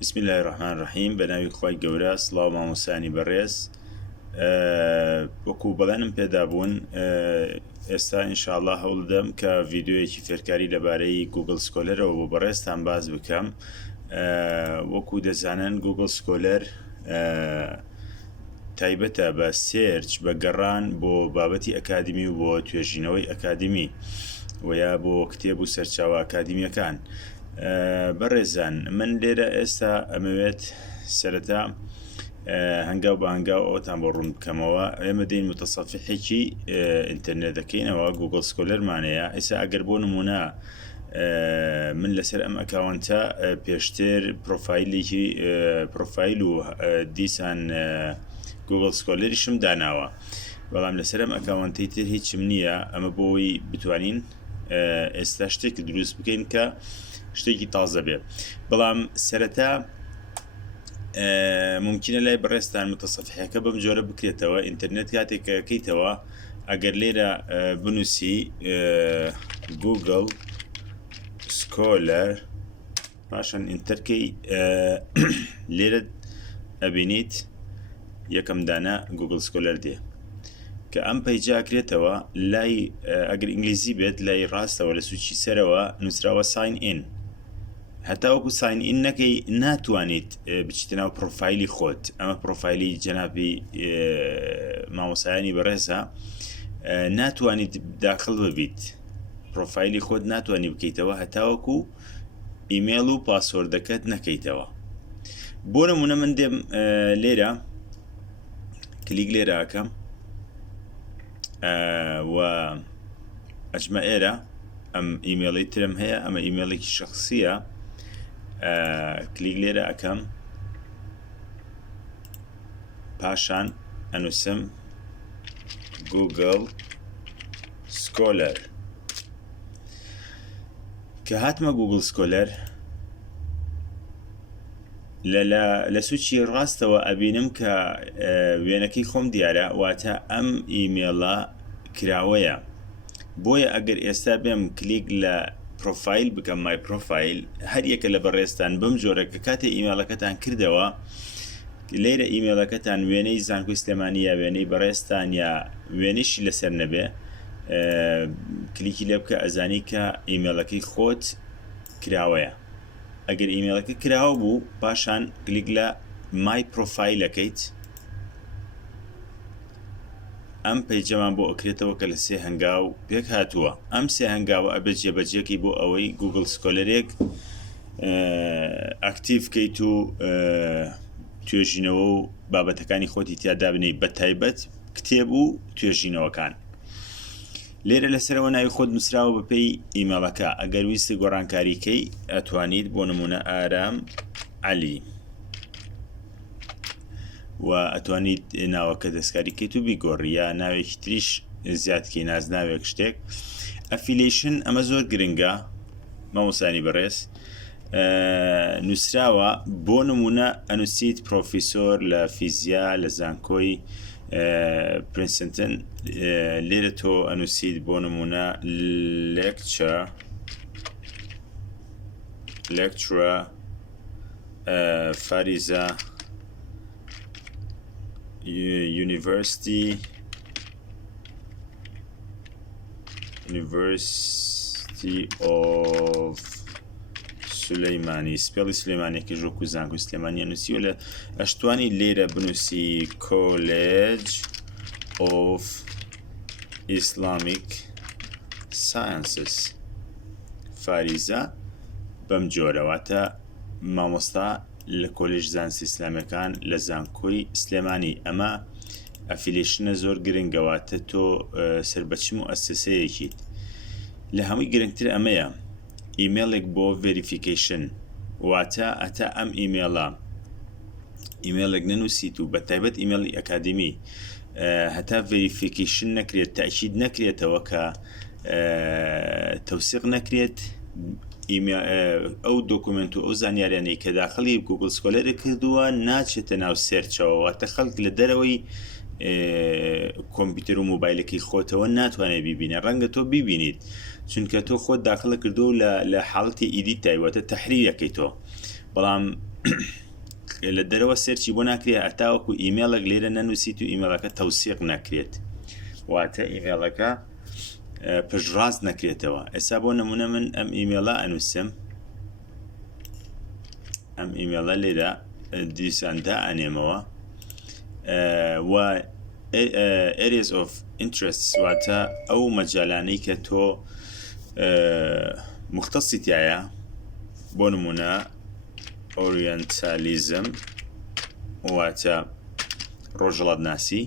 بسم الله الرحمن الرحيم. بناوي خوای گەورە سڵاو مامۆسانی بەڕێز وەکو بەڵێنم پێدابوون ئێستا ئینشاءالله هەوڵدەم کە ڤیددیویەکی فێرکاری لەبارەی گوگل سکۆلەرەوە بۆ بەڕێزتان باز بکەم. وەکو دەزانن گوگل سکۆلەر تایبەتە بە سێرچ بە گەڕان بۆ بابەتی ئەکادمی و بۆ توێژینەوەی ئەکادمی و یا بۆ کتێب و سەرچاوە ئەکادمیەکان. بەڕێزان من لێرە ئێستا ئەمەوێت سەرەتا هەنگاو بە هەنگاو ئەوتان بۆ ڕوون بکەمەوە. ئێمە دەین متەسەفحێکی ئینتەرنێت دەکەینەوە، گوگل سکۆلەرمانەیە. ئێستا ئەگەر بۆ نمونە من لەسەر ئەم ئەکاونتە پێشتر پرۆفایل و دیسان گوگل سکۆلەریشم داناوە، بەڵام لەسەر ئەم ئەکاونتەی تر هیچم نییە. ئەمە بۆی بتوانین ئێستا شتێکی دروست بکەین کە شتێکی تازە بێ. بەڵام سەرەتا ممکنە لای بەڕێستان متەسەفحەکە بەم جۆرە بکرێتەوە. ئینتەرنێت کاتێک کەیتەوە ئەگەر لێرە بنووسی گوگل سکۆلەر پاشان ئینتەرکەی لێرە ئەبینیت یەکەم دانە گوگل سکۆلەر دێ کە ئەم پەیجاکرێتەوە لای ئەگەر ئینگلیزی بێت لای ڕاستەوە لە سوچی سەرەوە نووسراوە ساین ئین. هەتا وەکو ساین ئین نەکەی ناتوانیت بچیتە ناو پرۆفایلی خۆت. ئەمە پرۆفایلی جەنابی مامۆسایانی بەڕێزە، ناتوانیت داخل ببیت پرۆفایلی خۆت، ناتوانی بکەیتەوە هەتا وەکو ئیمێڵ و پاسوۆردەکەت نەکەیتەوە. بۆ نمونە من دێم لێرە کلیک لێرە ئەکەم و ئەچمە ئێرە. ئەم ئیمێڵی ترم هەیە، ئەمە ئیمێڵێکی شخصیە. کلیک لێرە ئەکەم، پاشان ئەنووسم گوگل سکۆلەر. کە هاتمە گوگل سکۆلەر لە سوچی ڕاستەوە ئەبینم کە وێنەکەی خۆم دیارە، واتە ئەم ئیمێڵە کراوەیە. بۆیە ئەگەر ئێستا بێم کلیک لە پرۆفایل بکەم، مای پرۆفایل، هەر یەکە لە بەڕێستان بەم جۆرە کە کاتێ ئیمێڵەکەتان کردەوە لێرە ئیمێڵەکەتان وێنەی زانکۆی سلێمانی یا وێنەی بەڕێستان یا وێنەیشی لەسەر نەبێ، کلیکی لێ بکە ئەزانی کە ئیمێڵەکەی خۆت کراوەیە. ئەگەر ئیمێڵەکە کراوە بوو پاشان کلیک لە مای پرۆفایلەکەیت. ئەم پەیجەمان بۆ ئەکرێتەوە کە لە سێ هەنگاو پێک هاتووە. ئەم سێ هەنگاوە ئەبێت جێبەجێکی بۆ ئەوەی گوگل سکۆلەرێک ئاکتیڤ بکەیت و توێژینەوە و بابەتەکانی خۆتی تیادا بنەی، بە تایبەت کتێب و توێژینەوەکان. لێرە لەسەرەوە ناوی خۆت نووسراوە بەپێی ئیمێڵەکە. ئەگەر ویستی گۆڕانکاریکەی ئەتوانیت بۆ نمونە ئارام عەلی، و ئەتوانیت ناوەکە دەستکاریکەیت و بیگۆڕی یا ناوێکی تریش زیادکەی، نازناوێک شتێک. ئەفیلیشن ئەمە زۆر گرنگە مامۆسانی بەڕێز. نووسراوە بۆ نمونە ئەنووسیت پرۆفیسۆر لە فیزیا لە زانکۆی پرینستن، لێرە تۆ ئەنووسیت بۆ نمونە لێکچرە فاریزە University of سلەیمانی، سپێڵی سلێمانێکی ژۆک و زانکۆی سلێمانی نووسیوە. لە ئەشتوانی لێرە بنووسی College of Islamic Sciences فاریزە. بەم جۆرەواتە مامۆستا لە کۆلێژ زانستی ئیسلامیەکان لە زانکۆی سلێمانی. ئەمە ئەفیلیشنە زۆر گرنگەواتە تۆ سەربەچی موئەسسەیەکیت. لە هەمووی گرنگتر ئەمەیە ئیمێڵێک بۆ ڤێریفیکیشن، واتە ئەتا ئەم ئیمێڵێک نەنووسیت و بە تایبەت ئیمێڵی ئەکادمی هەتا ڤێریفیکیشن نەکرێت، تاکید نەکرێتەوە کە تەوسیق نەکرێت ئەو دۆکومنت و ئەو زانیاریانەی کە داخلی گوگل سکۆلەرە کردووە ناچێتە ناو سێرچەوە، واتە خەڵک لە دەرەوەی کۆمپیوتەر و مۆبایلەکەی خۆتەوە ناتوانێت بیبینێ. ڕەنگە تۆ بیبینیت چونکە تۆ خۆت داخلە کردو لە حاڵەتی ئیدیت تایوەتە تەحریرەکەی تۆ، بەڵام لە دەرەوە سێرچی بۆ ناکرێت ئەتاوەکو ئیمێڵێک لێرە نەنووسیت و ئیمێڵەکە تەوسیق نەکرێت واتە ئیمێڵەکە پشتڕاست نەکرێتەوە. ئێستا بۆ نمونە من ئەم ئیمێڵە ئەنووسم، ئەم ئیمێڵە لێرە دیساندا ئەنێمەوە و areas of interest واتە ئەو مەجالانەی کە تۆ مختصی تایە، بۆ نمونە ئۆریەنتالیزم واتە ڕۆژهەڵات ناسی،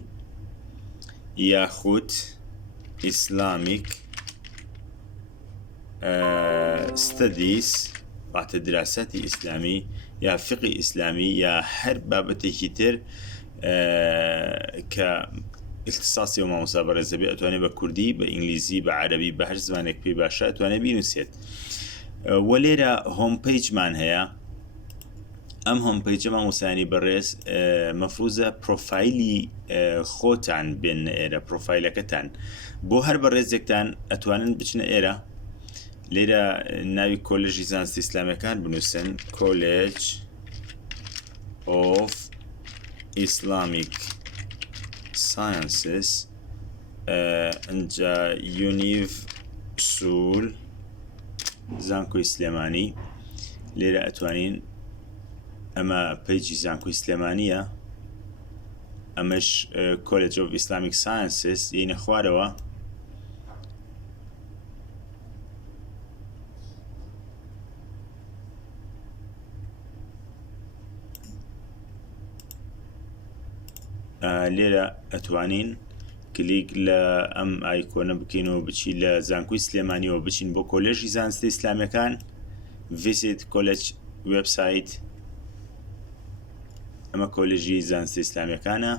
یاخود ئیسلامیک ستەدیس واتە دراسەتی ئیسلامی یا فقی ئیسلامی یا هەر بابەتێکی تر کە اختصاصی و مامۆستا بەڕێزە بێ ئەتوانێت بە کوردی، بە ئینگلیزی، بە عەرەبی، بە هەر زمانێک پێی باشە ئەتوانێت بینووسێت. و لێرە هۆم پیجمان هەیە. ئەم هۆم پیجە مامۆستایانی بەڕێز مەفروزە پرۆفایلی خۆتان بێنە ئێرە، پرۆفایلەکەتان بۆ هەر بەڕێزێکتان ئەتوانن بچنە ئێرە. لێرە ناوی کۆلێژی زانستی ئیسلامیەکان بنووسن، کۆلێج of Islamic Sciences، ئەنجا یونیڤ سوول زانکۆی سلێمانی. لێرە ئەتوانین ئەمە پیجی زانکۆی سلێمانیە، ئەمەش کۆلێج of Islamic Sciences یعنی خوارەوە. لێرە ئەتوانین کلیک لە ئەم ئایکۆنە بکەین و بچی لە زانکۆی سلێمانیەوە بچین بۆ کۆلێژی زانستی ئیسلامیەکان، visit college website. ئەمە کۆلێژی زانستی ئیسلامیەکانە،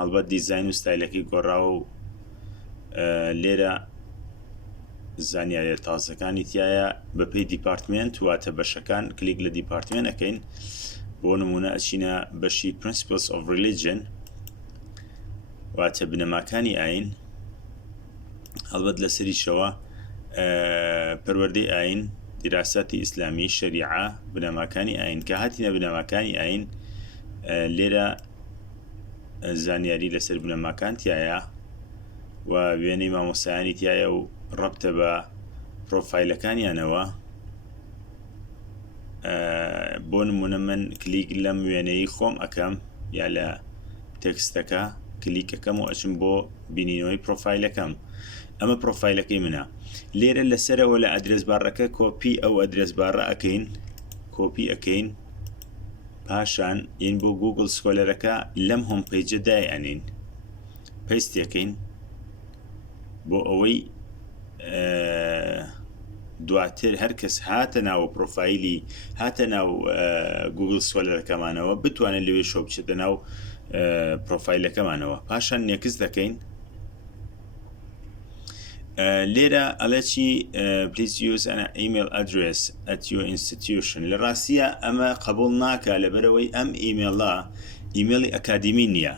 هەڵبەت دیزاین و ستایلەکەی گۆڕاو و لێرە زانیاریە تازەکانی تایە بە پێی دیپارتمنت واتە بەشەکان. کلیک لە دیپارتمنت ئەەکەین، بۆ نمونە ئەچینە بەشی Principles of Religion واتە بنەماکانی ئاین، هەڵبەت لەسەریشەوە پەروەردەی ئاین، دیراسەتی ئیسلامی، شەریعە، بنەماکانی ئاین. کە هاتینە بنەماکانی ئاین لێرە زانیاری لەسەر بنەماکان تایە و وێنەی مامۆستایانی تایە و ڕەبتە بە پرۆفایلەکانیانەوە. بۆ نمونە من کلیک لەم وێنەی خۆم ئەەکەم یا لە تێکستەکە کلیکەکەم و ئەچم بۆ بینینەوەی پرۆفایلەکەم. ئەمە پرۆفایلەکەی منە. لێرە لەسەرەوە لە ئەدرێس بارەکە کۆپی ئەو ئەدرێس بارە ئەەکەین، کۆپی ئەەکەین، پاشان ئین بۆ گوگل سکۆلەرەکە لەم هۆم پیجە دایانین، پێستێکەین بۆ ئەوەی دواتر هەر کەس هاتە ناو پرۆفایلی، هاتە ناو گوگل سکۆلەرەکەمانەوە بتوانێت لەوێ شۆ بچێتە ناو پرۆفایلەکەمانەوە. پاشان نێکس دەکەین. لێرە ئەڵێکی please use an email address at your institution. لە ڕاستیە ئەمە قبول ناکە لەبەرەوەی ئەم ئیمێڵە ئیمێڵی ئەکادمی نییە،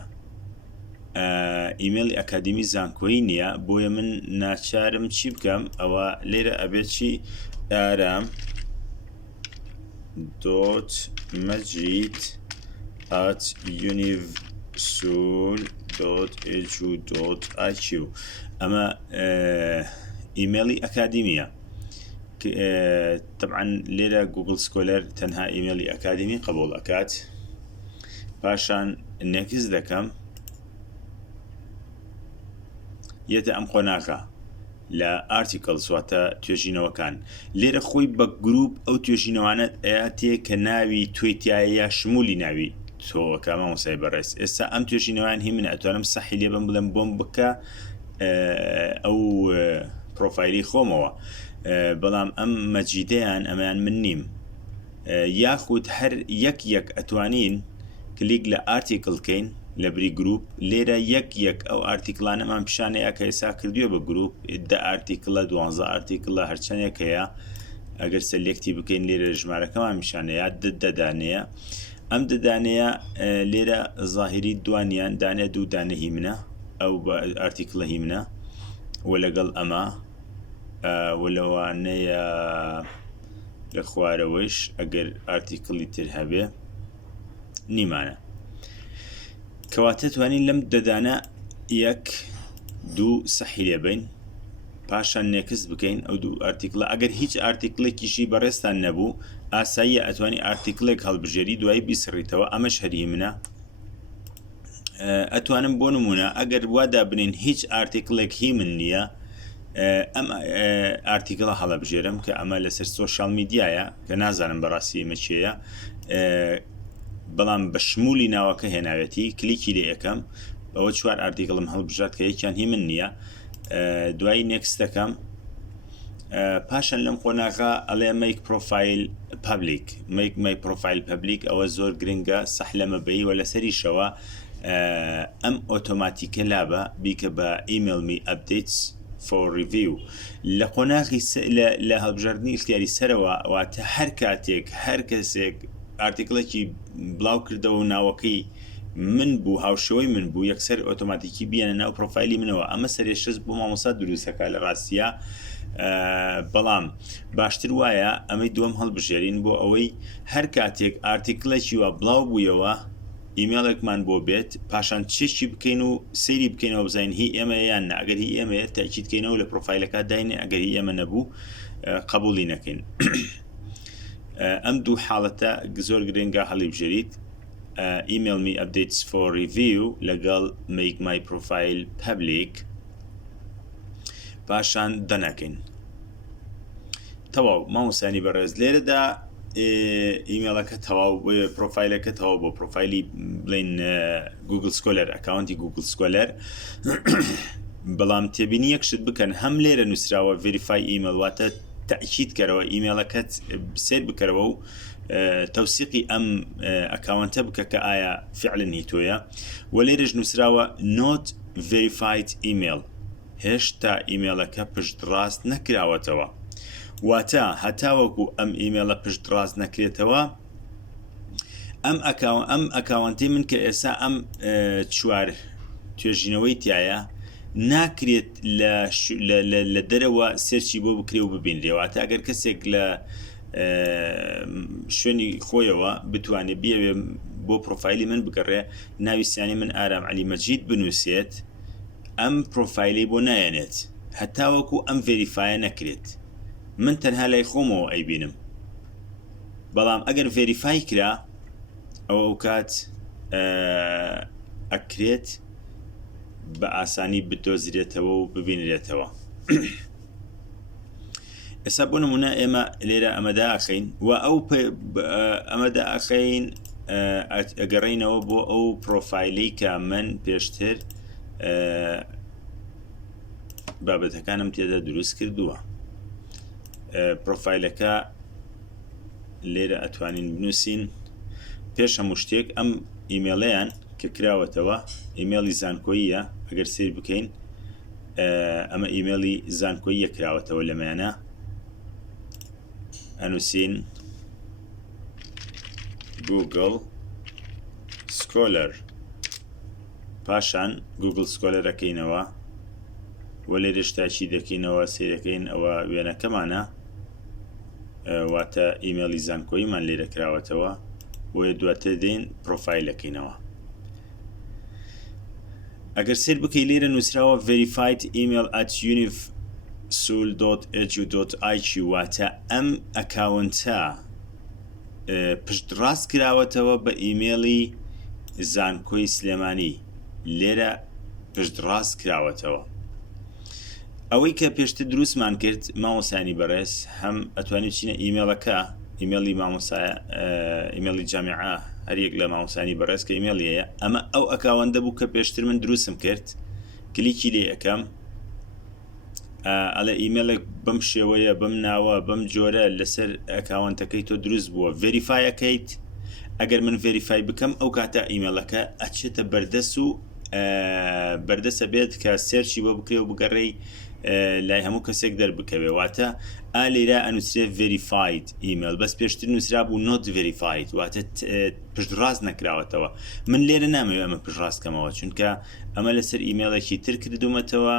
ئیمێڵی ئەکادمی زانکۆیی نییە، بۆیە من ناچارم چی بکەم ئەوە لێرە ئەبێت چی ئارام .majid@univsul.edu.iq. ئەمە ئیمێڵی ئەکادمیە. طبعا لێرە گوگل سکۆلەر تەنها ئیمێڵی ئەکادمی قبول ئەکات. پاشان نێکس دەکەم، یەتە ئەم قۆناکە لە ئارتیکڵز واتە توێژینەوەکان. لێرە خۆی بە گروپ ئەو توێژینەوانت ئەیاتێ کە ناوی توێتیایە یا شمولی ناوی تۆوەکە مامۆستای بەڕێز. ئێستا ئەم توێژینەوەیان هی من ئەتوانم سەحی لێ بم بڵێم بۆم بکە ئەو پرۆفایلی خۆمەوە، بەڵام ئەم مەجیدەیان ئەمەیان من نیم. یاخود هەر یەک ئەتوانین کلیک لە ئارتیکڵکەین لە بری گروپ. لێرە یەک ئەو ئارتیکلانەمان پیشانەیە کە ئێسا کردووە بە گروپ 10 ئارتیکڵە 12 ئارتیکڵە هەرچەندێک هەیە. ئەگەر سەلێکتی بکەین لێرە ژمارەکەمان پیشانەیە دەدانەیە. ئەم دەدانەیە لێرە ظاهری دوانیان دانێ دوو دانە هی منە، ئەو ئارتیکڵە هی منە و لەگەڵ ئەمە و لەوانەیە لە خوارەوەش ئەگەر ئارتیکڵی تر هەبێ نیمانە کەواتە توانین لەم دەدانە یەک دوو سەحی لێبین پاشان نێکس بکەین ئەو دوو ئارتیکڵە ئەگەر هیچ ئارتیکڵێکیشی بەڕێستان نەبوو ئاساییە ئەتوانی ئارتیکڵێک هەڵبژێری دوای بیسڕیتەوە ئەمەش هەری منە ئەتوانم بۆ نمونە ئەگەر وادا بنین هیچ ئارتیکڵێک هی من نییە ئەم ئارتیکڵە هەڵەبژێرم کە ئەمە لەسەر سۆشال میدیایە کە نازانم بەڕاستی ئمە چێیە بەڵام بە شمولی ناوەکە هێناوێتی کلیکی لێ یەکەم ئەوە چوار ئارتیکڵم هەڵبژات کە یەکیان هی من نییە دوایی نێکستەکەم پاشان لەم قۆناغا ئەڵێ make profile public make my profile public ئەوە زۆر گرنگە سەح لەمە بەی وە لەسەریشەوە ئەم ئۆتۆماتیکە لابە بیکە بە email me updates for review لە قۆناغی لە هەڵبژاردننی اختیاری سەرەوە واتە هەر کاتێک هەر کەسێک ئارتیکڵێکی بڵاو کردەوە و ناوەکەی من بوو هاوشەوەی من بوو یەکسەر ئۆتۆماتیکی بیانە ناو پرۆفایلی منەوە ئەمە سەرێشت بۆ مامۆستا دروستەکە لە ڕاستیە بەڵام باشتر وایە ئەمەی دووەم هەڵبژێرین بۆ ئەوەی هەر کاتێک ئارتیکڵێکی وە بڵاو بوویەوە ئیمێڵێکمان بۆ بێت پاشان چێکی بکەین و سەیری بکەینەوە بزین هی ئێمە یان ئەگەر هی ئێمەیە تاکید بکەینەوە لە پرۆفایلەکە داینێ ئەگەر هی ئێمە نەبوو قبولی نەکەین ئەم دوو حاڵەتە زۆر گرنگە هەڵی بژێریت email me updates for review لەگەڵ make my profile public پاشان دەنەکەین تەواو مامۆسانی بەڕێز لێرەدا ئیمێڵەکە تەواو پرۆفایلەکە تەواو بۆ پرۆفایلی بڵین گوگل سکۆلەر ئەکاونتی گوگل سکۆلەر بەڵام تێبینی یەکشت بکەن هەم لێرە نووسراوە ڤریفای ئیمێڵ واتە تأکید کەرەوە ئیمێڵەکەت سێر بکەرەوە و تەوسیقی ئەم ئەکاونتە بکە کە ئایا فعلن هی تۆیە و لێرەش نووسراوە not verified email هێشتا ئیمێڵەکە پشت ڕاست نەکراوەتەوە واتە هەتاوەکو ئەم ئیمێڵە پشت ڕاست نەکرێتەوە ئەم ئەکاونتی من کە ئێسا ئەم چوار توێژینەوەی تایە ناکرێت لە دەرەوە سێرچی بۆ بکرێ و ببینرێەوە ئەگەر کەسێک لە شوێنی خۆیەوە بتوانێت بیاوێ بۆ پرۆفایلی من بگەڕێ ناویسیانی من ئارام عەلی مەجید بنووسێت ئەم پرۆفایلی بۆ نایەنێت هەتاوەکو ئەم ڤێریفایە نەکرێت من تەنها لای خۆمەوە ئەیبینم بەڵام ئەگەر ڤێریفای کرا ئەو کات ئەکرێت بە ئاسانی بدۆزرێتەوە و ببینرێتەوە ئێستا بۆ نمونە ئێمە لێرە ئەمەدا ئەخەین و ئەو ئەمەدا ئەخەین ئەگەڕینەوە بۆ ئەو پرۆفایلی کە من پێشتر بابەتەکانم تێدا دروست کردووە پرۆفایلەکە لێرە ئەتوانین بنووسین پێش هەموو شتێک ئەم ئیمێڵەیان کە کراوەتەوە ئیمێڵی زانکۆییە ئەگەر سیر بکەین ئەمە ئیمێڵی زانکۆییە کراوەتەوە لەمەیانە ئەنووسین گوگل سکۆلەر پاشان گوگل سکۆلەرەکەینەوە و لێرەش تاچی دەکەینەوە سیرەکەین ئەوە وێنەکەمانە واتە ئیمێڵی زانکۆییمان لێرە کراوەتەوە بۆ دواتر دێن پرۆفایلەکەینەوە ئەگەر سیر بکەی لێرە نووسراوە verified email at unifsul.edu.ig واتە ئەم ئەکاونتە پشت ڕاست کراوەتەوە بە ئیمێڵی زانکۆی سلێمانی لێرە پشت ڕاست کراوەتەوە ئەوەی کە پێشتر دروستمان کرد مامۆسانی بەڕێز هەم ئەتوانین بچینە ئیمێڵەکە ئیمێڵی مامۆسایە ئیمێڵی جامعە هەریەک لە مامۆسانی بەڕێز کە ئیمێڵیەیە ئەمە ئەو ئەکاوەندە بوو کە پێشتر من دروستم کرد کلیکی لێ یەکەم ئەڵێ ئیمێڵێک بەم شێوەیە بەم ناوە بەم جۆرە لەسەر ئەکاوەنتەکەی تۆ دروست بووە ڤێریفایەکەیت ئەگەر من ڤێریفای بکەم ئەو کاتە ئیمێڵەکە ئەچێتە بەردەست و بەردەسە بێت کە سێرچی بۆ بکرێ و بگەڕێی لای هەموو کەسێک دەربکەوێ واتە ئالێرا ئەنووسرێ ڤێریفاید ئیمێل بەس پێشتر نووسرا بوو نۆت ڤێریفاید واتە پشت ڕاست نەکراوەتەوە من لێرە نامەوێت ئەمە پشت ڕاستکەمەوە چونکە ئەمە لەسەر ئیمێڵێکی تر کردومەتەوە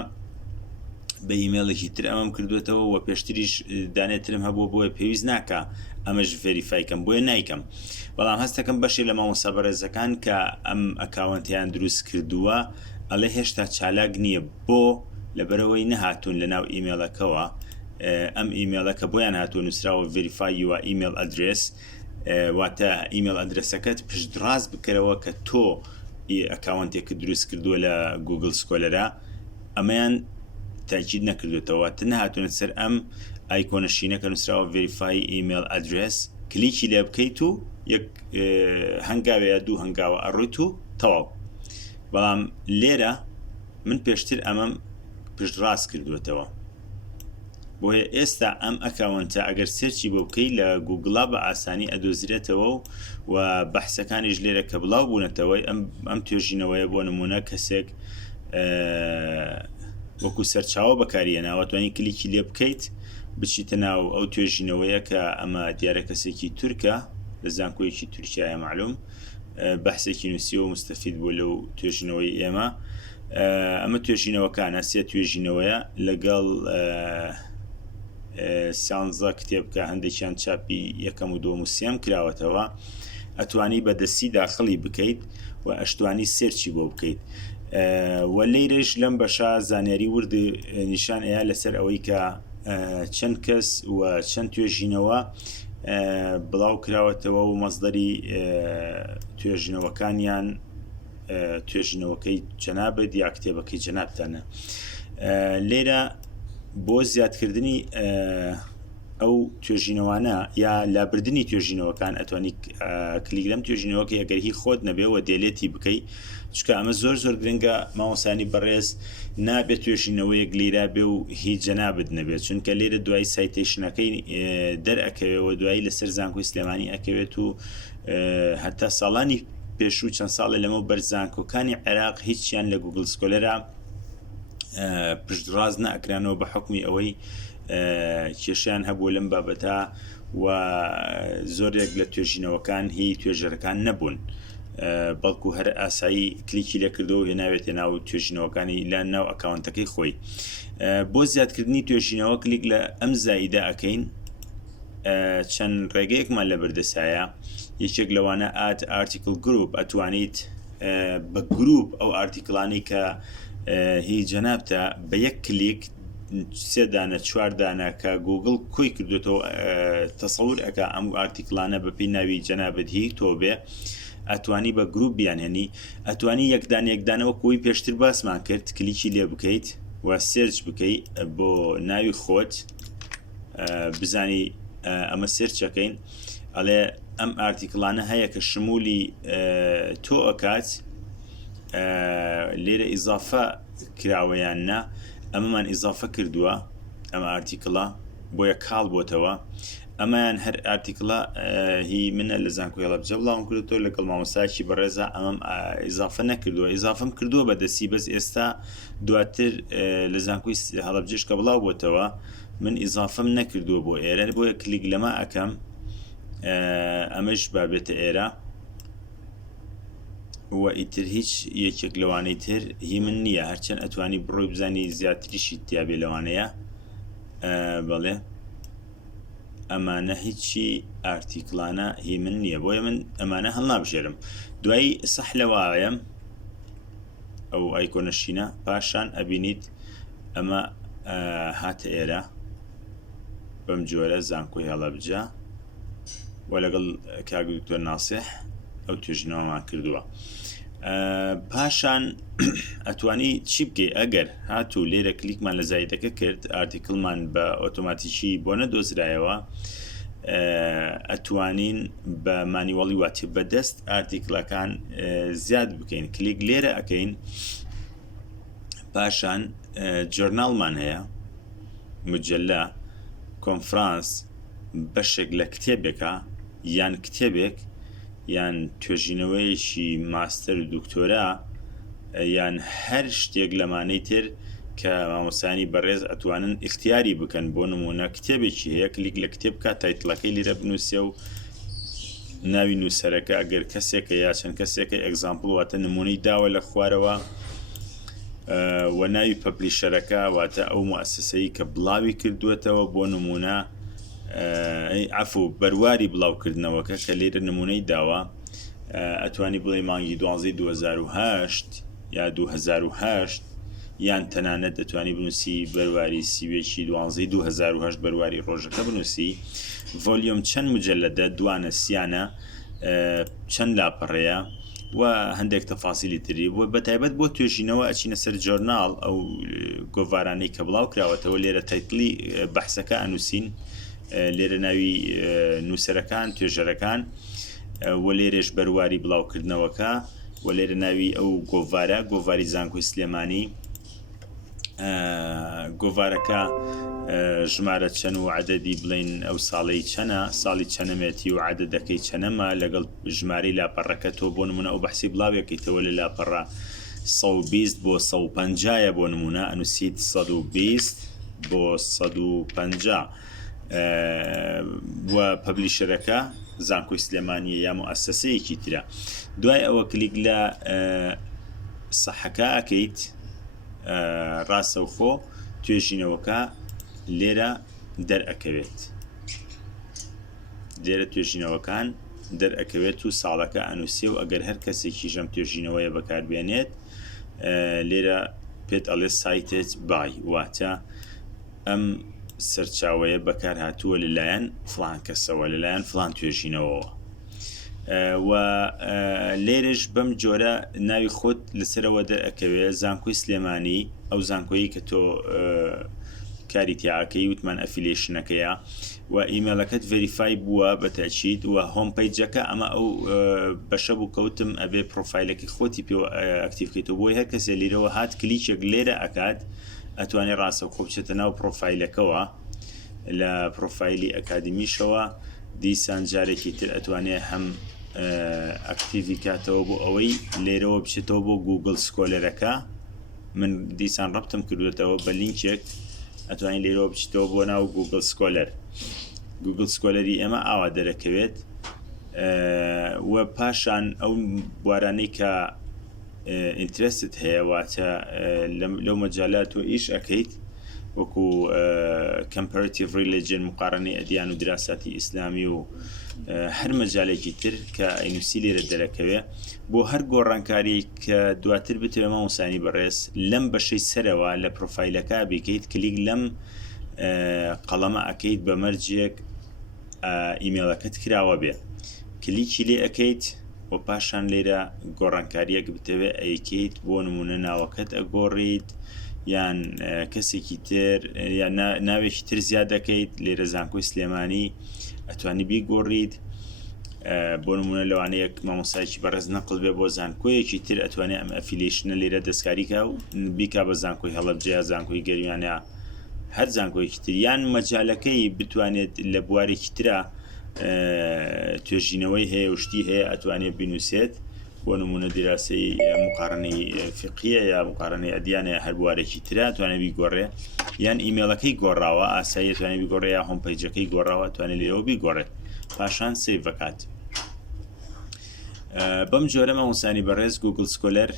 بە ئیمێڵێکی تر ئەمەم کردوێتەوە و پێشتریش دانێترم هەبوو بۆیە پێویست ناکە ئەمەش ڤێریفایکەم بۆیە نایکەم. بەڵام هەستەکەم بەشێ لە مامۆستا بەڕێزەکان کە ئەم ئەکاونتیان دروست کردووە ئەڵێ هێشتا چالاک نییە بۆ لەبەرەوەی نەهاتوون لە ناو ئیمێڵەکەەوە ئەم ئیمێڵەکە بۆیان هاتووە نووسراوە ڤێریفای و ئیمێل ئەدرێس واتە ئیمێل ئەدرسەکەت پشتڕاز بکەرەوە کە تۆ ئەکاونتێکە دروست کردووە لە گوگل سکۆلەرە ئەمەیان تاکید نەکردوێتەوە تە نەهاتوونە سەر ئەم ئایکۆنەشینەکە نووسراوە ڤێریفای ئیمێل ئەدرێس کلیکی لێ بکەیت و یەک هەنگاوەیە دوو هەنگاوە ئەڕوویت و تەواو. بەڵام لێرە من پێشتر ئەمەم پشتڕاست کردوێتەوە بۆیە ئێستا ئەم ئەکاونتە ئەگەر سێرچی بۆ بکەی لە گوگڵا بە ئاسانی ئەدۆزرێتەوە و بەحسەکانیش لێرە کە بڵاو بوونەتەوەی ئەم توێژینەوەیە بۆ نمونە کەسێک وەکو سەرچاوە بەکارهێناوە توانی کلیکی لێ بکەیت بچیتە ناو ئەو توێژینەوەیە کە ئەمە دیارە کەسێکی تورکە لە زانکۆیەکی تورکیایە معلوم بەحسێکی نووسیەوە مستەفید بوو لەو توێژینەوەی ئێمە. ئەمە توێژینەوەکانە سێ توێژینەوەیە لەگەڵ سیانزە کتێبکە هەندێکیان چاپی یەکەم و دۆم و سێم کراوەتەوە ئەتوانی بەدەستی داخڵی بکەیت و ئەشتوانی سێرچی بۆ بکەیت و لەیرەش لەم بەشا زانیاری ورد نیشان ئەیە لەسەر ئەوەی کە چەند کەس و چەند توێژینەوە بڵاو کراوەتەوە و مەزدەری توێژینەوەکانیان توێژینەوەکەی جەنابێت یا کتێبەکەی جەنابتانە. لێرە بۆ زیادکردنی ئەو توێژینەوانە یا لابردنی توێژینەوەکان ئەتوانی کلیک لەم توێژینەوەکە ئەگەر هی خۆت نەبێەوە دێلێتی بکەی چکە ئەمە زۆر گرنگە مامۆسانی بەڕێز نابێت توێژینەوەیەک لێرا بێ و هیچ جەنابت نەبێت چونکە لێرە دوای سایتێشنەکەی دەرئەکەوێەوە دوایی لەسەر زانکۆی سلێمانی ئەکەوێت و هەتا ساڵانی پێشوو چەند ساڵە لەمە بەرزانکۆکانی عێراق هیچیان لە گوگل سکۆلەرە پشتڕاز نەئەکرانەوە بە حکمی ئەوەی کێشیان هەبوو لەم بابەتە و زۆرێک لە توێژینەوەکان هی توێژەرەکان نەبوون بەڵکو هەر ئاسایی کلیکی لێکردەوە هێناوێتە ناو توێژینەوەکانی لە ناو ئەکاونتەکەی خۆی. بۆ زیادکردنی توێژینەوە کلیک لە ئەم زائیدە ئەکەین چەند ڕێگەیەکمان لە بەردەسایە یەکێک لەوانە ئارتیکل گروپ ئەتوانیت بە گروپ ئەو ئارتیکلانی کە هی جەنابتە بە یەک کلیک سێدانە چواردانە کە گوگڵ کۆی کردوێتەوە تەسەور ئەکا ئەم ئارتیکلانە بەپی ناوی جەنابەت هی تۆ بێ ئەتوانی بە گروپ بیانهێنی ئەتوانی یەکدانەوە کۆی پێشتر باسمان کرد کلیکی لێ بکەیت و سێرچ بکەیت بۆ ناوی خۆت بزانی ئەمە سێرچەکەین ئەڵێ ئەم ئارتیکلانە هەیە کە شمولی تۆ ئەکات لێرە ئیزافە کراوەیان نا ئەمەمان ئیزافە کردووە ئەمە ئارتیکڵە بۆیە کاڵ بۆتەوە ئەمەیان هەر ئارتیکڵە هی منە لە زانکۆی هەڵەبجە بڵاوم کردوەوە لەگەڵ مامۆستایکی بەڕێزە ئەمەم ئیزافە نەکردووە ئیزافەم کردووە بەدەستی بەس ئێستا دواتر لە زانکۆی هەڵەبجەش کە بڵاو بۆتەوە من ئیزافەم نەکردووە بۆ ئێرە بۆیە کلیک لەمە ئەکەم ئەمەش بابێتە ئێرە و ئیتر هیچ یەکێک لەوانەی تر هی من نییە هەرچەند ئەتوانی بڕۆی بزانی زیاتریشی تیابێ لەوانەیە بەڵێ ئەمانە هیچی ئارتیکلانە هی من نییە بۆیە من ئەمانە هەڵنابژێرم دوایی سەح لەوایە ئەو ئایکۆنەشینە پاشان ئەبینیت ئەمە هاتە ئێرە بەم جۆرە زانکۆی هەڵەبجە و لەگەڵ کاک دکتۆر ناسیح ئەو توێژینەوەمان کردووە. پاشان ئەتوانی چی بکەی ئەگەر هاتوو لێرە کلیکمان لە زایدەکە کرد ئارتیکلمان بە ئۆتۆماتیکی بۆ نەدۆزرایەوە ئەتوانین بە مانیوەڵی واتی بەدەست ئارتیکلەکان زیاد بکەین کلیک لێرە ئەکەین پاشان جۆرناڵمان هەیە مجلە کۆنفرانس بەشێک لە کتێبێکە یان کتێبێک یان توێژینەوەیشی ماستەر و دکتۆرا یان هەر شتێک لەمانەی تر کە مامۆسانی بەڕێز ئەتوانن ئیختیاری بکەن بۆ نمونە کتێبێکی هەیە کلیک لە کتێب کا تایتڵەکەی لێرە بنووسێ و ناوی نووسەرەکە ئەگەر کەسێکە یا چەند کەسێکە ئەگزامپڵ واتە نمونەی داوە لە خوارەوە و ناوی پەبلیشەرەکە واتە ئەو مؤسسەی کە بڵاوی کردووەتەوە بۆ نمونە عفو بەرواری بڵاوکردنەوەکە کە لێرە نمونەی داوە ئەتوانی بڵێ مانگی 12 2008 یا 2008 یان تەنانەت دەتوانی بنووسی بەرواری سیوێکی 12 2008 بەرواری ڕۆژەکە بنووسی ڤۆلیۆم چەند مجلدە دوانە سیانە چەند لاپەڕەیە و هەندێک تەفاسیلی تری بۆ بەتایبەت بۆ توێژینەوە ئەچینە سەر جۆرناڵ ئەو گۆڤارانەی کە بڵاو کراوەتەوە لێرە تایتڵی بەحسەکە ئەنووسین لێرە ناوی نووسەرەکان توێژەرەکان و لێرێش بەرواری بڵاوکردنەوەکە و لێرە ناوی ئەو گۆڤارە گۆڤاری زانکۆی سلێمانی گۆڤارەکە ژمارە چەند و عەدەدی بڵین ئەو ساڵی چەنە ساڵی چەنەمێتی و عەدەدەکەی چەنەمە لەگەڵ ژمارەی لاپەڕەکە تۆ بۆ نمونە ئەو بەحسی بڵاوێکیتەوە لە لاپەڕە 120 بۆ 150 بۆ نمونە ئەنووسیت 120 بۆ 150 و پەبلیشەرەکە زانکۆی سلێمانیە یا مؤسسەیەکی ترە دوای ئەوە کلیک لە سەحەکە ئەکەیت ڕاستەوخۆ توێژینەوەکە لێرە دەرئەکەوێت لێرە توێژینەوەکان دەرئەکەوێت و ساڵەکە ئەنووسێ و ئەگەر هەر کەسێکی ژەم توێژینەوەیە بەکاربێنێت لێرە پێت ئەڵێ سایتێت بای واتە ئەم سەرچاوەیە بەکار هاتووە لەلایەن فلان کەسەوە لەلایەن فلان توێژینەوەەوە و لێرش بەم جۆرە ناوی خۆت لەسەرەوە دەرئەکەوێت زانکۆی سلێمانی ئەو زانکۆیی کە تۆ کاری تیاکەی وتمان ئەفیلێشنەکەیە و ئیمێلەکەت ڤێریفای بووە بەتەچیت و هۆم پیجەکە ئەمە ئەو بەشە بوو کەوتم ئەبێ پرۆفایلەکەی خۆتی پێ ئەکتیڤکەیتەوە بۆی هەر کەسێ لیرەوە هات کلیچێک لێرە ئەکات ئەتوانێت ڕاستە خۆ بچێتە ناو پرۆفایلەکەەوە لە پرۆفایلی ئەکادمیشەوە دیسان جارێکی تر ئەتوانێت هەم ئەکتیڤی کاتەوە بۆ ئەوەی لێرەوە بچێتەوە بۆ گوگل سکۆلەرەکە من دیسان ڕەبتم کردوێتەوە بە لینکێک ئەتوانین لێرەوە بچیتەوە بۆ ناو گوگل سکۆلەر گوگل سکۆلەری ئێمە ئاوا دەرەکەوێت و پاشان ئەو بوارانەی کە ئینترست هەیە واتە لەو مەجالات و ئیش ئەەکەیت وەکو کەمپەرەتیڤ ریلیجن مقارنەی ئەدیان و دراساتی ئیسلامی و هەر مەجالێکی تر کە ئەینوسی لێرە دەرەکەوێ بۆ هەر گۆڕانکاری کە دواتر بتوێ مامۆسانی بەڕێز لەم بەشەی سەرەوە لە پرۆفایلەکە بکەیت کلیک لەم قەڵەمە ئەەکەیت بە مەرجێک ئیمێلەکەت کراوە بێ کلیکی لێ ئەەکەیت و پاشان لێرە گۆڕانکاریەک بتەوێ ئەیکەیت بۆ نمونە ناوەکەت ئەگۆڕیت یان کەسێکی تر یان ناوێکی تر زیاد دەکەیت لێرە زانکۆی سلێمانی ئەتوانی بیگۆڕیت بۆ نمونە لەوانەیەک مامۆسایکی بەڕێز نەقڵ بێ بۆ زانکۆیەکی تر ئەتوانێت ئەم ئەفیلێشنە لێرە دەستکاریکە و بیکا بە زانکۆی هەڵەبجەیە زانکۆی گەرویانە هەر زانکۆیەکی تر یان مەجالەکەی بتوانێت لە بوارێکی ترە توێژینەوەی هەیە وشتی هەیە ئەتوانێت بنووسێت بۆ نمونە دیراسی مقارنەی فقیە یا مقارنەی ئەدیانە هەر بوارێکی ترە توانێت بیگۆڕێ یان ئیمێلەکەی گۆڕاوە ئاسایی توانێت بیگۆڕێ یا هۆم پیجەکەی گۆڕاوە توانێت لێەوە بیگۆڕێت پاشان سێڤ بکات بەم جۆرە مامۆسانی بەڕێز گوگل سکۆلەر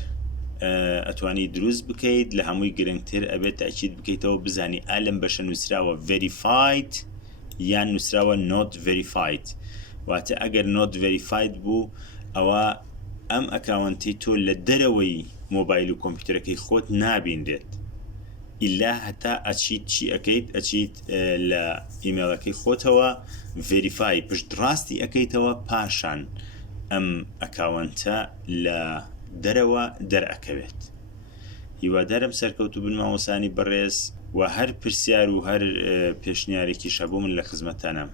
ئەتوانی دروست بکەیت لە هەمووی گرنگتر ئەبێت تاکید بکەیتەوە بزانی ئالم بەشە نووسراوە ڤێریفاید یان نووسراوە نۆت ڤێریفاید واتە ئەگەر نۆت ڤێریفاید بوو ئەوە ئەم ئەکاونتی تۆ لە دەرەوەی مۆبایل و کۆمپیوتەرەکەی خۆت نابیندرێت ئیلا هەتا ئەچیت چی ئەەکەیت ئەچیت لە ئیمێلەکەی خۆتەوە ڤێریفای پشت ڕاستی ئەەکەیتەوە پاشان ئەم ئەکاونتە لە دەرەوە دەرئەکەوێت هیوادارم سەرکەوتو بن مامۆسانی بەڕێز و هەر پرسیار و هەر پێشنیارێکی شەبوو من لە خزمەتانم